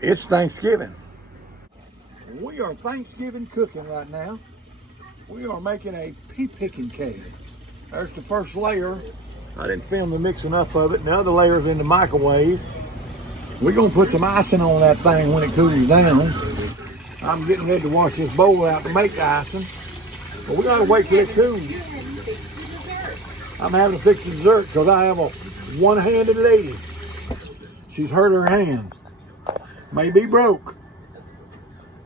It's Thanksgiving. We are Thanksgiving cooking right now. We are making a pea picking cake. There's the first layer. I didn't film the mixing up of it. The other layer's in the microwave. We're gonna put some icing on that thing when it cools down. I'm getting ready to wash this bowl out to make the icing. But we gotta wait till it cools. I'm having to fix the dessert because I have a one-handed lady. She's hurt her hand. May be broke.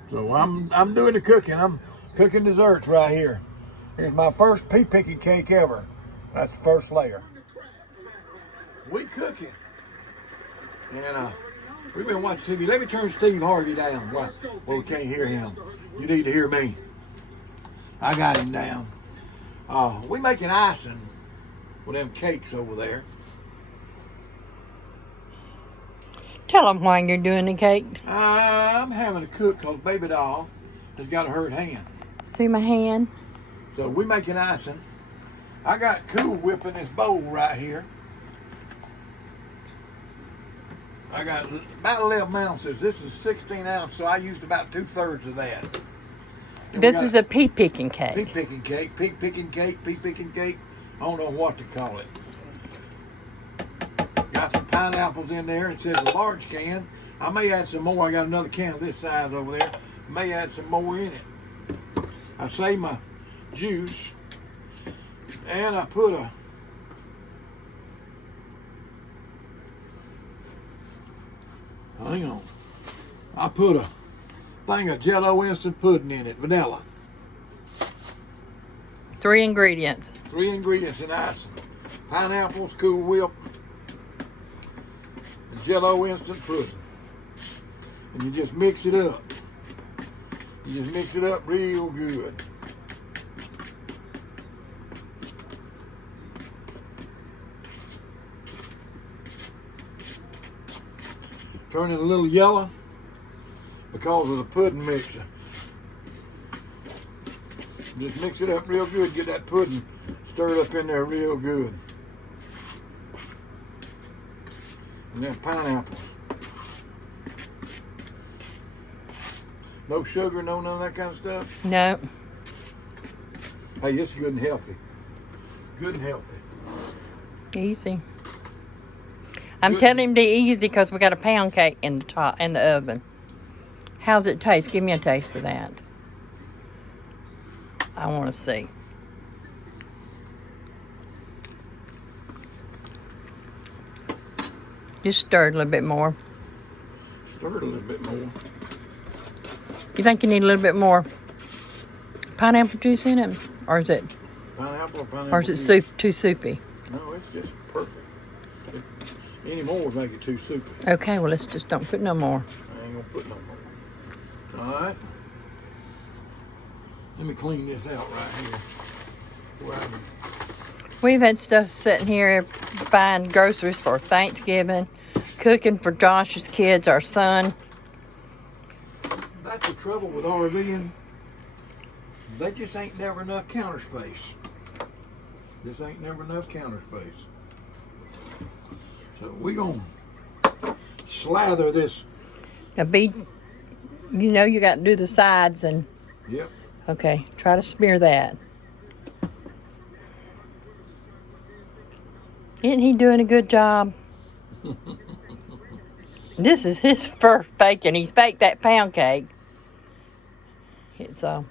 So I'm doing the cooking. I'm cooking desserts right here. Here's my first pea picking cake ever. That's the first layer. We cooking. And we've been watching TV. Let me turn Steve Harvey down. Well, we can't hear him. You need to hear me. I got him down. We making icing with them cakes over there. Tell them why you're doing the cake. I'm having to cook because baby doll has got a hurt hand. See my hand? So we making icing. I got Cool Whip in this bowl right here. I got about 11 ounces. This is 16 ounce, so I used about 2/3 of that. And this is a pea picking cake. Pea picking cake, pea picking cake, pea picking cake. I don't know what to call it. Got some pineapples in there. It says a large can. I may add some more. I got another can of this size over there. May add some more in it. I saved my juice. And I put a hang on. I put a thing of jello instant pudding in it, vanilla. 3 ingredients. 3 ingredients in icing. Pineapples, Cool Whip, and jello instant pudding. And you just mix it up. You just mix it up real good. Turn it a little yellow because of the pudding mixer. Just mix it up real good. Get that pudding stirred up in there real good. And then pineapples. No sugar, no none of that kind of stuff? No. Hey, it's good and healthy. Good and healthy. Easy. I'm telling him to easy because we got a pound cake in the oven. How's it taste? Give me a taste of that. I want to see. Just stir it a little bit more. Stir it a little bit more. You think you need a little bit more pineapple juice in it? Or is it? Pineapple or pineapple Or is it juice? too soupy? No, it's just perfect. Any more would make it too soupy. Okay, well, let's just don't put no more. I ain't gonna put no more. All right. Let me clean this out right here. We've had stuff sitting here buying groceries for Thanksgiving, cooking for Josh's kids, our son. That's the trouble with RVing. They just ain't never enough counter space. Just ain't never enough counter space. So we gonna slather this. Now you know you got to do the sides and. Yep. Okay, try to smear that. Isn't he doing a good job? This is his first baking. He's baked that pound cake. It's not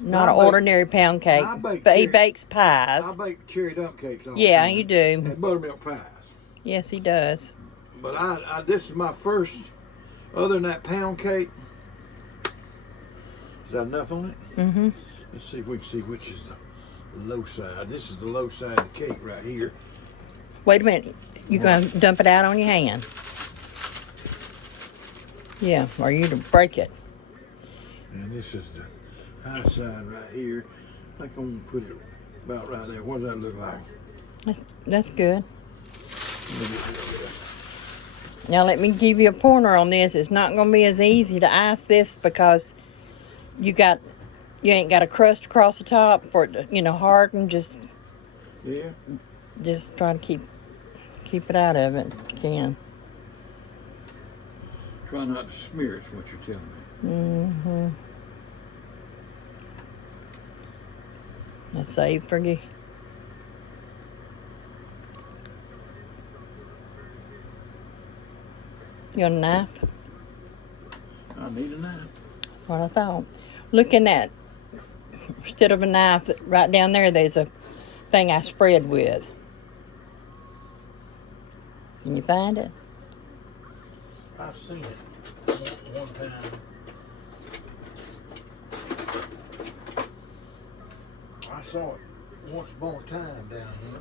an ordinary pound cake, but he bakes pies. I bake cherry dump cakes all the Yeah, time. you do. And buttermilk pies. Yes, he does. But this is my first, other than that pound cake. Is that enough on it? Mm-hmm. Let's see if we can see which is the low side. This is the low side of the cake right here. Wait a minute. You're going to dump it out on your hand. Yeah, or you to break it. And this is the high side right here. I think I'm going to put it about right there. What does that look like? That's good. Now let me give you a pointer on this. It's not going to be as easy to ice this because you ain't got a crust across the top for it to, harden. Just try to keep it out of it if you can. Try not to smear it's what you're telling me. Mm-hmm. That's safe for you. You want a knife? I need a knife. What I thought. Look in that. Instead of a knife, right down there, there's a thing I spread with. Can you find it? I've seen it one time. I saw it once upon a time down here.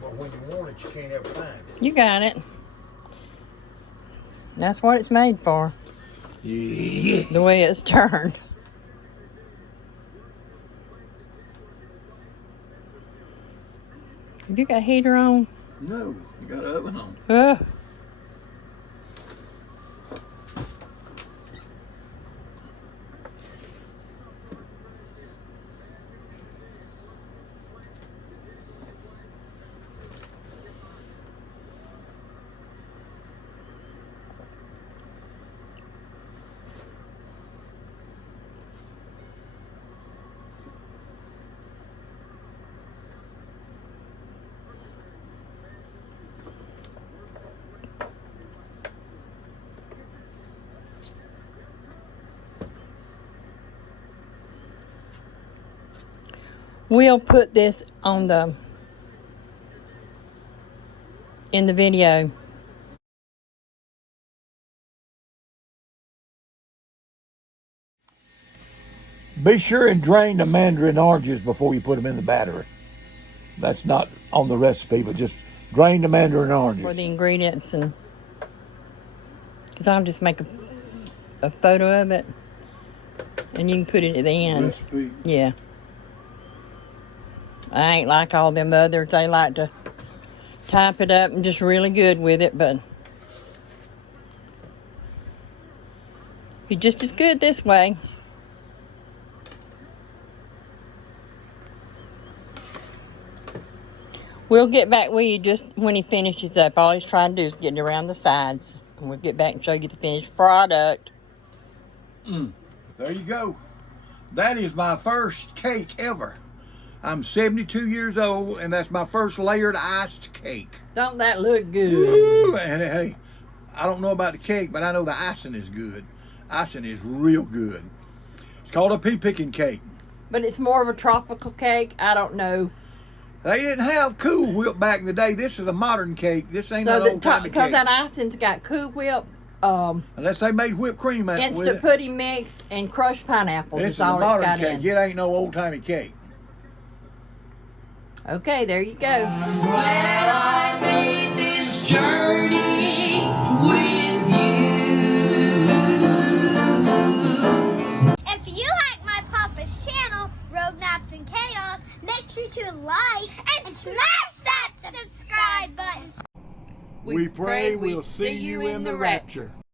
But when you want it, you can't ever find it. You got it. That's what it's made for. Yeah. The way it's turned. Have you got heater on? No, you got an oven on. Ugh. We'll put this on in the video. Be sure and drain the mandarin oranges before you put them in the battery. That's not on the recipe, but just drain the mandarin oranges. For the ingredients, and because I'll just make a photo of it and you can put it at the end. Recipe. Yeah. I ain't like all them others. They like to type it up and just really good with it, but you're just as good this way. We'll get back with you just when he finishes up. All he's trying to do is get around the sides. And we'll get back and show you the finished product. There you go. That is my first cake ever. I'm 72 years old, and that's my first layered iced cake. Don't that look good? Woo! And hey, I don't know about the cake, but I know the icing is good. Icing is real good. It's called a pea picking cake. But it's more of a tropical cake. I don't know. They didn't have Cool Whip back in the day. This is a modern cake. This ain't no old time cake. Because that icing's got Cool Whip, unless they made whipped cream out with it. Instant Putty mix, and crushed pineapples. This Is is a all it's modern got cake. in. It ain't no old timey cake. Okay, there you go. Glad I made this journey with you. If you like my Papa's channel, Roadmaps and Chaos, make sure to like and smash that subscribe button. We pray we'll see you in the rapture.